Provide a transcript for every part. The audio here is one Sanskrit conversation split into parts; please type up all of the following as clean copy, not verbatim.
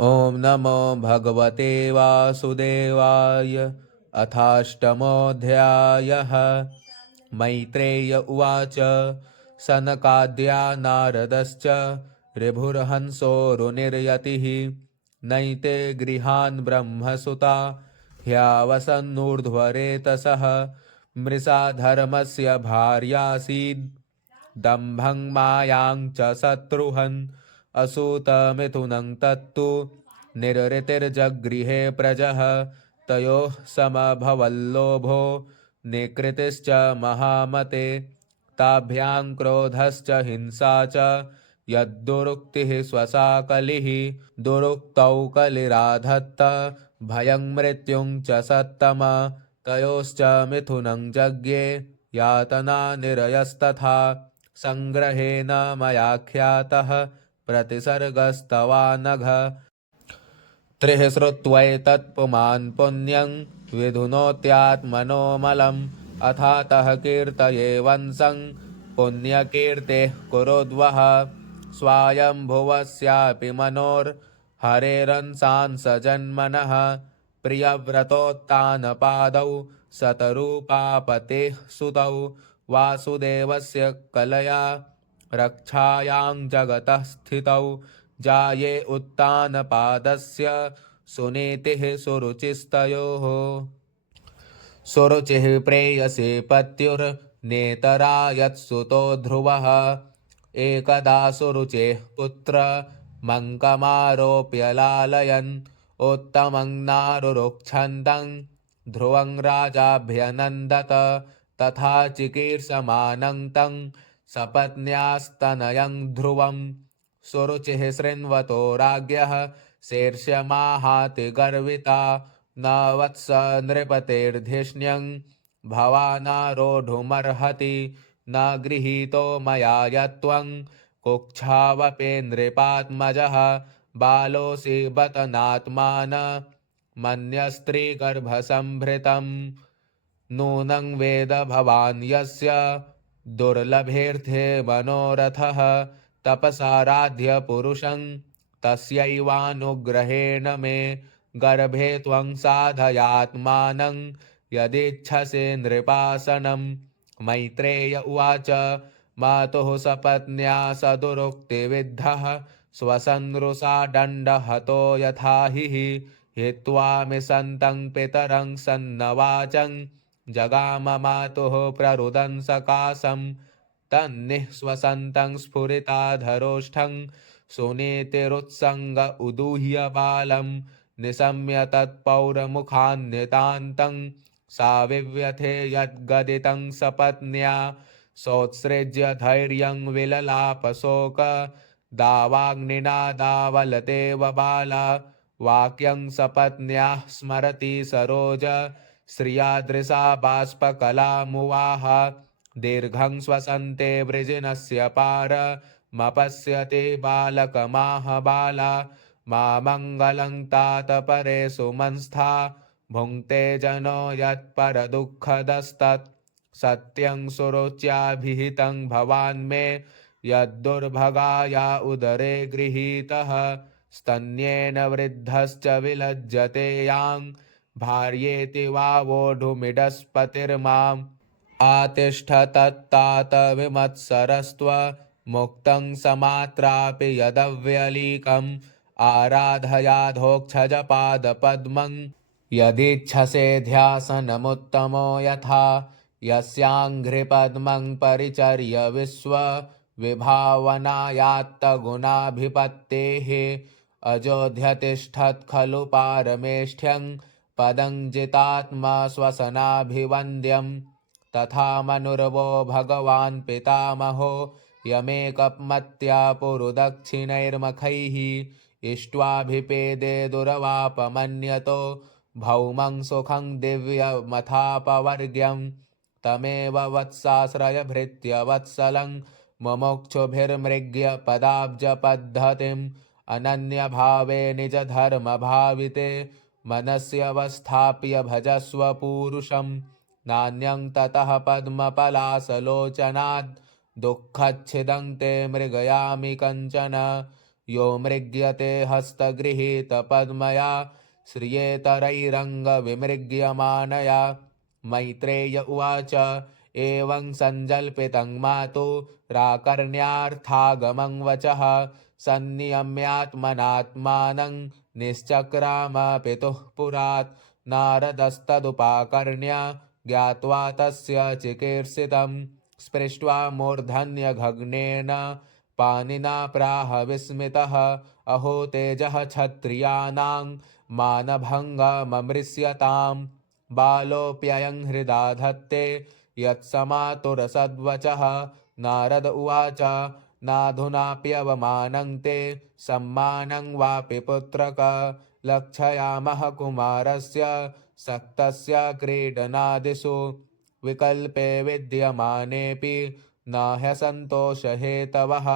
ॐ नमो भगवते वासुदेवाय। अथाष्टमोऽध्यायः। मैत्रेय उवाच। सनकाद्या नारदश्च ऋभुर्हंसोरुनिर्यतिः नैते गृहान् ब्रह्मसुता ह्यावसन्नूर्ध्वरेतसः मृषा धर्मस्य भार्यासीद् दम्भं मायां च शत्रुहन् असूतमिथुनं तत्तु निर्ऋतिर्जगृहे प्रजः तयोः समभवल्लोभो निकृतिश्च महामते ताभ्यां क्रोधश्च हिंसा च यद्दुरुक्तिः स्वसा कलिः दुरुक्तौ कलिराधत्त भयं मृत्युं च सत्तम तयोश्च मिथुनं जज्ञे यातना निरयस्तथा संग्रहेण मयाख्यातः प्रतिसर्गस्तवानघ त्रिः श्रुत्वैतत्पुमान् पुण्यं विधुनोत्यात्मनोमलम् अथातः कीर्तये वंशं पुण्यकीर्तेः कुरुद्वः स्वायम्भुवस्यापि मनोर्हरेरंसांस जन्मनः प्रियव्रतोत्तानपादौ शतरूपापतेः सुतौ वासुदेवस्य कलया रक्षायां जगतः स्थितौ जाये उत्तानपादस्य सुनीतिः सुरुचिस्तयोः सुरुचिः प्रेयसी पत्युर्नेतरा यत्सुतो ध्रुवः एकदा सुरुचेः पुत्र मङ्कमारोप्य लालयन् उत्तमं नारुरुक्षन्दं ध्रुवं राजाभ्यनन्दत तथा चिकीर्षमाणं तं सपत्न्यास्तनयं ध्रुवं सुरुचिः शृण्वतो राज्ञः शीर्ष्यमाहाति गर्विता न वत्स नृपतेर्धिष्ण्यं भवानारोढुमर्हति न गृहीतो मया यत्त्वं कुक्षावपि नृपात्मजः बालोऽसि बत नात्मान मन्यस्त्रीगर्भसम्भृतं नूनं वेद भवान् यस्य दुर्लभेऽर्थे मनोरथः तपसाराध्य पुरुषं तस्यैवानुग्रहेण मे गर्भे त्वं साधयात्मानं यदिच्छसि नृपासनं मैत्रेय उवाच मातुः सपत्न्या सदुरुक्तिविद्धः स्वसनृषा दण्डहतो यथा हित्वामि सन्तं पितरं सन्नवाचं जगाम मातुः प्ररुदन् सकाशं तन्निःश्वसन्तं स्फुरिताधरोष्ठं सुनीतिरुत्सङ्ग उदूह्य बालं निशम्य तत्पौरमुखान्नितान्तं साविव्यथे यद्गदितं सपत्न्या सोत्सृज्य धैर्यं विललापशोक दावाग्निना दावलतेव बाला वाक्यं सपत्न्याः स्मरति सरोज श्रियादृशा बाष्पकलामुवाह दीर्घं श्वसन्ते वृजिनस्य पार मपश्यते बालकमाह बाला मामङ्गलं तात परे सुमंस्था भुङ्क्ते जनो यत्परदुःखदस्तत् सत्यं सुरुच्याभिहितं भवान् मे यद्दुर्भगाया उदरे गृहीतः स्तन्येन वृद्धश्च विलज्जते यां भार्येति वा वोढुमिडस्पतिर्माम् आतिष्ठतत्तात विमत्सरस्त्व मुक्तं समात्रापि यदव्यलीकम् आराधयाधोक्षजपादपद्मं यदिच्छसे ध्यासनमुत्तमो यथा यस्याङ्घ्रिपद्मं परिचर्य विभावनायात्तगुणाभिपत्तेः अजोऽध्यतिष्ठत् खलु पारमेष्ठ्यं पदं जितात्मा श्वसनाभिवन्द्यं तथा मनुर्वो भगवान् पितामहो यमेकमत्या पुरुदक्षिणैर्मखैः इष्ट्वाभिपेदे दुर्वापमन्यतो भौमं सुखं दिव्यमथापवर्ग्यं तमेव वत्साश्रयभृत्य वत्सलं मुमुक्षुभिर्मृग्य पदाब्जपद्धतिम् अनन्यभावे निजधर्मभाविते मनस्यवस्थाप्य भजस्व पूरुषं नान्यं ततः पद्मपलासलोचनात् दुःखच्छिदं ते मृगयामि कञ्चन यो मृग्यते हस्तगृहीतपद्मया श्रियेतरैरङ्गविमृग्यमानया। मैत्रेय उवाच एवं सञ्जल्पितं मातुराकर्ण्यार्थागमं वचः सन्नियम्यात्मनात्मानं निश्चक्राम पितुः पुरात्। नारदस्तदुपाकर्ण्य ज्ञात्वा तस्य चिकीर्षितं स्पृष्ट्वा मूर्धन्यगग्नेन पाणिना प्राह विस्मितः अहो तेजः क्षत्रियाणां मानभङ्गममृष्यताम्। बालोऽप्ययं हृदा धत्ते यत्समातुरसद्वचः। नारद उवाच नाधुनाप्यवमानं ते सम्मानं वापि पुत्रक। लक्षयामः कुमारस्य सक्तस्य क्रीडनादिषु विकल्पे विद्यमानेऽपि न ह्यसन्तोषहेतवः।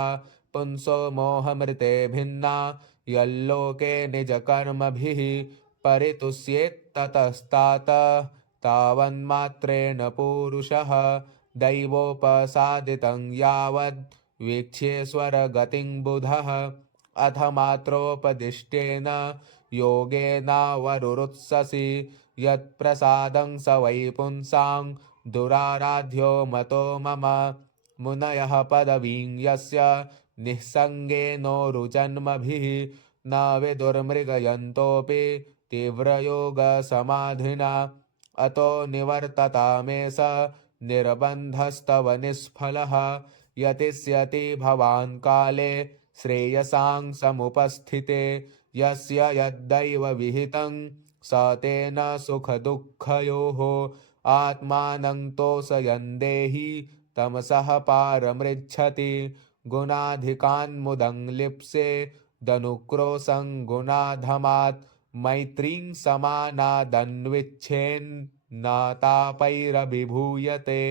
पुंसो मोहमृते भिन्ना यल्लोके निजकर्मभिः परितुष्येत्ततस्तात तावन्मात्रेण पूरुषः। दैवोपसादितं यावद् वीक्ष्येश्वरगतिं बुधः अथ मात्रोपदिष्टेन योगेनावरुरुत्ससि यत्प्रसादं स वै पुंसां दुराराध्यो मतो मम। मुनयः पदवीं यस्य निःसङ्गेनोरुजन्मभिः न विदुर्मृगयन्तोऽपि तीव्रयोगसमाधिना। अतो निवर्ततामेष निर्बन्धस्तव निष्फलः यतिष्यति भवान् काले श्रेयसां समुपस्थिते। यस्य यद्दैव विहितं स तेन सुखदुःखयोः आत्मानं तोषयन् देहि तमसः पारमृच्छति। गुणाधिकान्मुदं लिप्से दनुक्रोशं गुणाधमात् मैत्रीं समानादन्विच्छेन्नातापैरभिभूयते।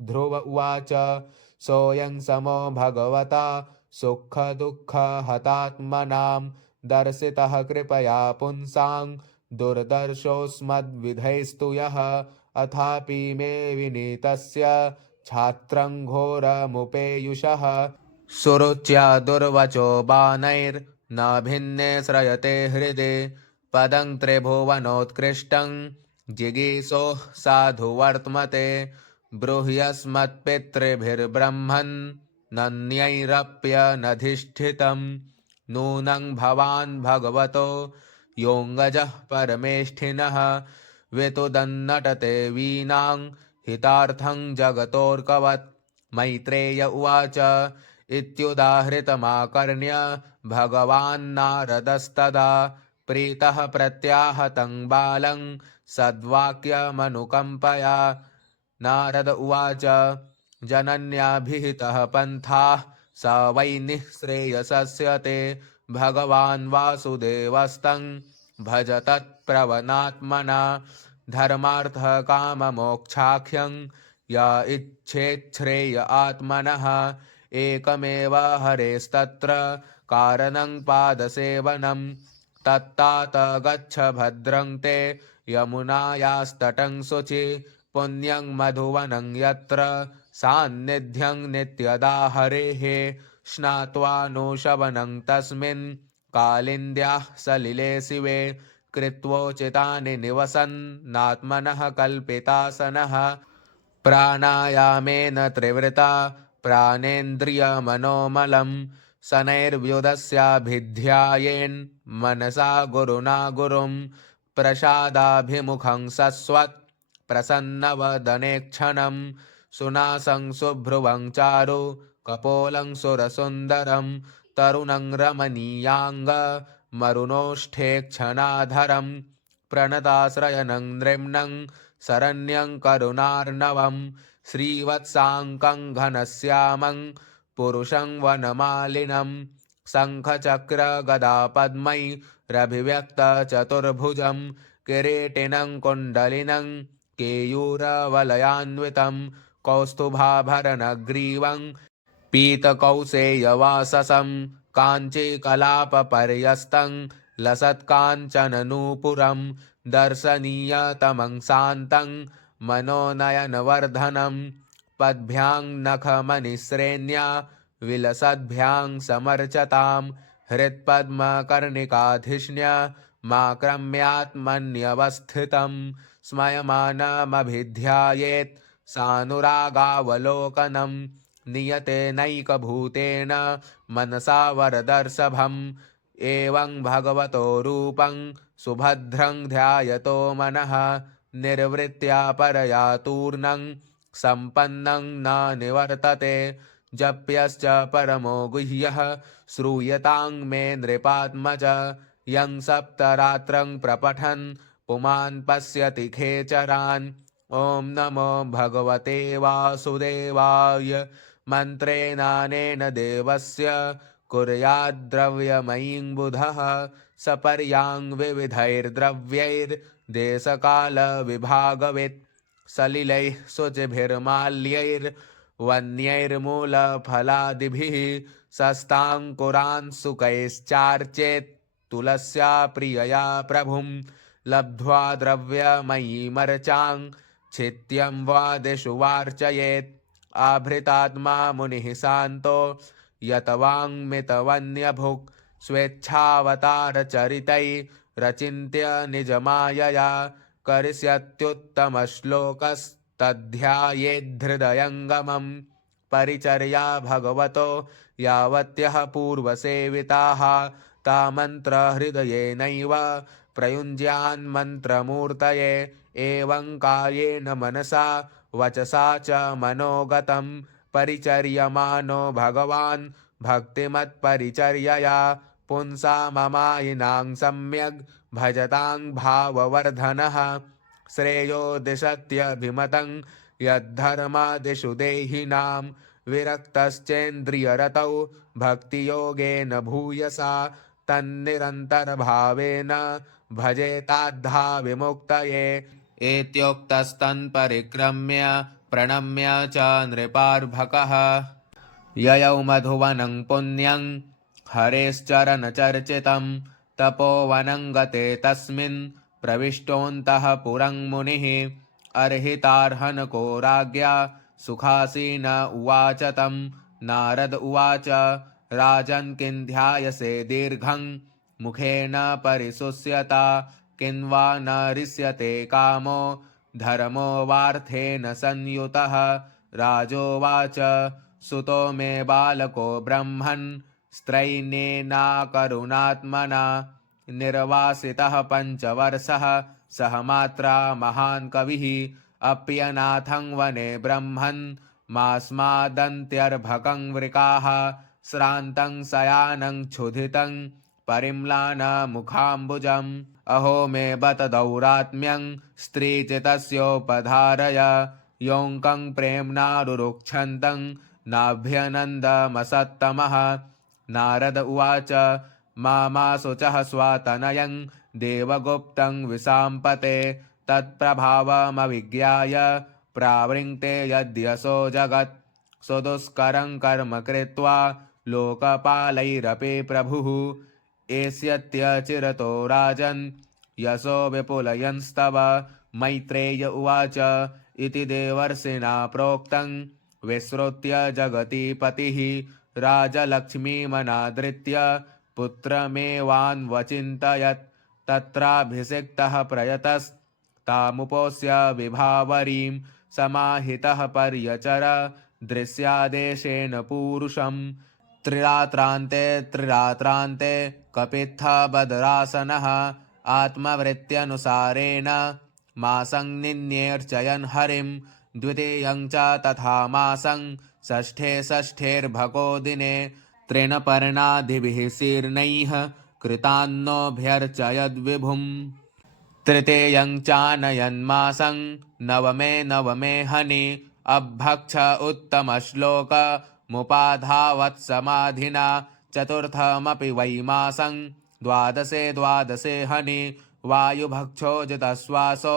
ध्रुव उवाच सोऽयं समो भगवता सुखदुःखहतात्मनां दर्शितः कृपया पुंसां दुर्दर्शोऽस्मद्विधैस्तु यः। अथापि मे विनीतस्य छात्रं घोरमुपेयुषः सुरुच्या दुर्वचो बाणैर्न भिन्ने श्रयते हृदि। पदं त्रिभुवनोत्कृष्टं जिगीषोः साधु वर्त्मते। ब्रूह्यस्मत्पितृभिर्ब्रह्मन् नन्यैरप्यनधिष्ठितं नूनं भवान् भगवतो योऽङ्गजः परमेष्ठिनः। वितुदन्नटते वीणां हितार्थं जगतोऽर्कवत्। मैत्रेय उवाच इत्युदाहृतमाकर्ण्य भगवान्नारदस्तदा प्रीतः प्रत्याहतं बालं सद्वाक्यमनुकम्पया। नारद उवाच जनन्याभिहितः पन्थाः स वै निःश्रेयसस्य ते। भगवान् वासुदेवस्तं भज तत्प्रवनात्मना। धर्मार्थः काममोक्षाख्यं य इच्छेच्छ्रेय आत्मनः एकमेव हरेस्तत्र कारणं पादसेवनं। तत्तात गच्छ भद्रं ते यमुनायास्तटं शुचि पुण्यं मधुवनं यत्र सान्निध्यं नित्यदा हरेः। स्नात्वा नो शवनं तस्मिन् कालिन्द्याः सलिले शिवे कृत्वोचितानि निवसन्नात्मनः कल्पितासनः। प्राणायामेन त्रिवृता प्राणेन्द्रियमनोमलं शनैर्व्युदस्याभिध्यायेन्मनसा गुरुणा गुरुं। प्रसादाभिमुखं सस्वत् प्रसन्नवदनेक्षणं सुनासं शुभ्रुवं चारु कपोलं सुरसुन्दरं तरुणं रमणीयाङ्गमरुणोष्ठेक्षणाधरं प्रणताश्रयनं नृम्णं शरण्यं करुणार्णवं श्रीवत्साङ्कं घनश्यामं पुरुषं वनमालिनं शङ्खचक्रगदापद्मैरभिव्यक्तचतुर्भुजं किरीटिनं कुण्डलिनं केयूरवलयान्वितं कौस्तुभाभरणग्रीवं पीतकौशेयवाससं काञ्चीकलापपर्यस्तं लसत्काञ्चननूपुरं दर्शनीयतमं शान्तं मनोनयनवर्धनं। पद्भ्यां नखमणिश्रेण्या विलसद्भ्यां समर्चतां हृत्पद्मकर्णिकाधिष्ण्य माक्रम्यात्मन्यवस्थितं स्मयमानमभिध्यायेत् सानुरागावलोकनं नियतेनैकभूतेन मनसा वरदर्शभम् एवं भगवतो रूपं सुभद्रं ध्यायतो मनः निर्वृत्या परया तूर्णं सम्पन्नं न निवर्तते जप्यश्च परमो गुह्यः श्रूयतां मे नृपात्मज यं सप्तरात्रं प्रपठन् पुमान् पश्यति खेचरान् ॐ नमो भगवते वासुदेवाय मन्त्रेणानेन देवस्य कुर्याद्द्रव्यमयीं बुधः सपर्यां विविधैर्द्रव्यैर्देशकालविभागवित् सलिलैः शुचिभिर्माल्यैर्वन्यैर्मूलफलादिभिः शस्ताङ्कुरांशुकैश्चार्चेत् तुलस्या प्रियया प्रभुं लब्ध्वा द्रव्यमयीमर्चां छित्यं वा दिषु वार्चयेत् आभृतात्मा मुनिः शान्तो यतवाङ्मितवन्यभुक् स्वेच्छावतारचरितैरचिन्त्य निजमायया करिष्यत्युत्तमश्लोकस्तद्ध्यायेद्धृदयङ्गमम् परिचर्या भगवतो यावत्यः पूर्वसेविताः ता मन्त्रहृदयेनैव प्रयुञ्ज्यान्मन्त्रमूर्तये एवं कायेन मनसा वचसा च मनोगतं परिचर्यमानो भगवान् भक्तिमत्परिचर्यया पुंसा ममायिनां सम्यग् भजतां भाववर्धनः श्रेयो दिशत्यभिमतं यद्धर्मादिषु देहिनां विरक्तश्चेन्द्रियरतौ भक्तियोगेन भूयसा तन्निरन्तरभावेन भजेताद्धा विमुक्तये एत्योक्तस्तन्परिक्रम्य प्रणम्य च नृपार्भकः ययौ मधुवनं पुण्यं हरेश्चरणचर्चितं तपोवनं गते तस्मिन् प्रविष्टोऽन्तः पुरं मुनिः अर्हितार्हनको राज्ञा सुखासीन उवाच तं नारद उवाच राजन् किं ध्यायसे दीर्घं मुखेन परिशुष्यता किं वा न रिष्यते कामो धर्मो वार्थेन संयुतः राजोवाच सुतो मे बालको ब्रह्मन् स्त्रैणेनाकरुणात्मना निर्वासितः पञ्चवर्षः सह मात्रा महान् कविः अप्यनाथं वने ब्रह्मन् मास्मादन्त्यर्भकं वृकाः श्रान्तं शयानं क्षुधितं परिम्लानमुखाम्बुजम् अहो मे बत दौरात्म्यं स्त्रीचितस्योपधारय योऽङ्कं प्रेम्णारुरुक्षन्तं नाभ्यनन्दमसत्तमः नारद उवाच मामाशुचः स्वतनयं देवगुप्तं विशाम्पते तत्प्रभावमविज्ञाय प्रावृङ्क्ते यद्यशो जगत् सुदुष्करं कर्म कृत्वा लोकपालैरपि प्रभुः एष्यत्यचिरतो राजन् यशो विपुलयंस्तव मैत्रेय उवाच इति देवर्षिणा प्रोक्तं विश्रुत्य जगतीपतिः राजलक्ष्मीमनादृत्य पुत्रमेवान्वचिन्तयत् तत्राभिषिक्तः प्रयतस्तामुपोष्य विभावरीं समाहितः पर्यचर दृश्यादेशेन पूरुषम् त्रिरात्रान्ते कपित्थबदरासनः आत्मवृत्त्यनुसारेण मासं निन्येऽर्चयन् हरिं द्वितीयं च तथा मासं षष्ठेर्भको दिने तृणपर्णादिभिः शीर्णैः कृतान्नोऽभ्यर्चयद्विभुम् तृतीयं चानयन्मासं नवमे हनि अभ्भक्ष उत्तमश्लोकमुपाधावत्समाधिना चतुर्थमपि वै मासं द्वादशे हनि वायुभक्षो जितश्वासो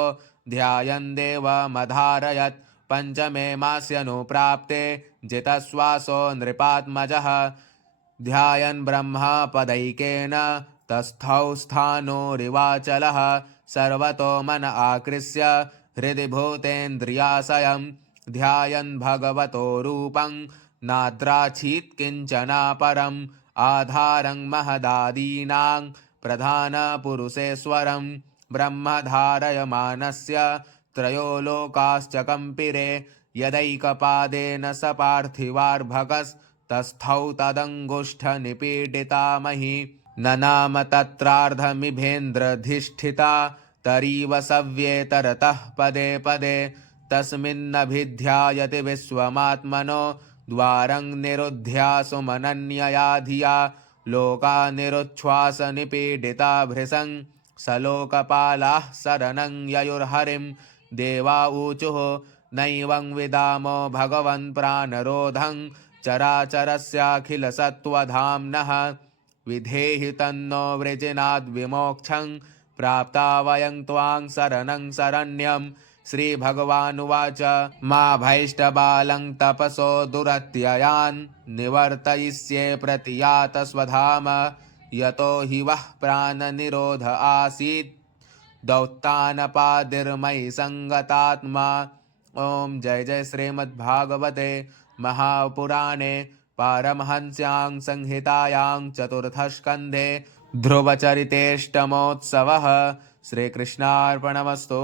ध्यायन् देवमधारयत् पञ्चमे मास्यनुप्राप्ते जितश्वासो नृपात्मजः ध्यायन् ब्रह्मपदैकेन तस्थौ स्थाणुरिवाचलः सर्वतो मन आकृष्य हृदि भूतेन्द्रियाशयं ध्यायन् भगवतो रूपं नाद्राचीत् किञ्चना परम् आधारं महदादीनां प्रधानपुरुषेश्वरं ब्रह्मधारयमानस्य त्रयो लोकाश्च कम्पिरे यदैकपादेन स पार्थिवार्भकस्तस्थौ तदङ्गुष्ठनिपीडिता मही न नाम तत्रार्धमिभेन्द्रधिष्ठिता तरीव सव्येतरतः पदे पदे तस्मिन्नभिध्यायति विश्वमात्मनो द्वारं निरुध्यासुमनन्यया धिया लोका निरुच्छ्वास निपीडिता भृशं सलोकपालाः शरणं ययुर्हरिं देवा ऊचुः नैवं विदामो भगवन् प्राणरोधं चराचरस्याखिलसत्त्वधाम्नः विधेहि तन्नो वृजिनाद्विमोक्षं प्राप्ता वयं त्वां शरणं शरण्यं श्रीभगवानुवाच मा भैष्टबालं तपसो दुरत्ययान् निवर्तयिष्ये प्रतियात स्वधाम यतो हि वः प्राणनिरोध आसीत् दौत्तानपादिर्मयि संगतात्मा। ओम जय जय श्रीमद्भागवते महापुराणे पारमहंस्यां संहितायां चतुर्थस्कन्धे ध्रुवचरितेष्टमोत्सवः। श्रीकृष्णार्पणमस्तु।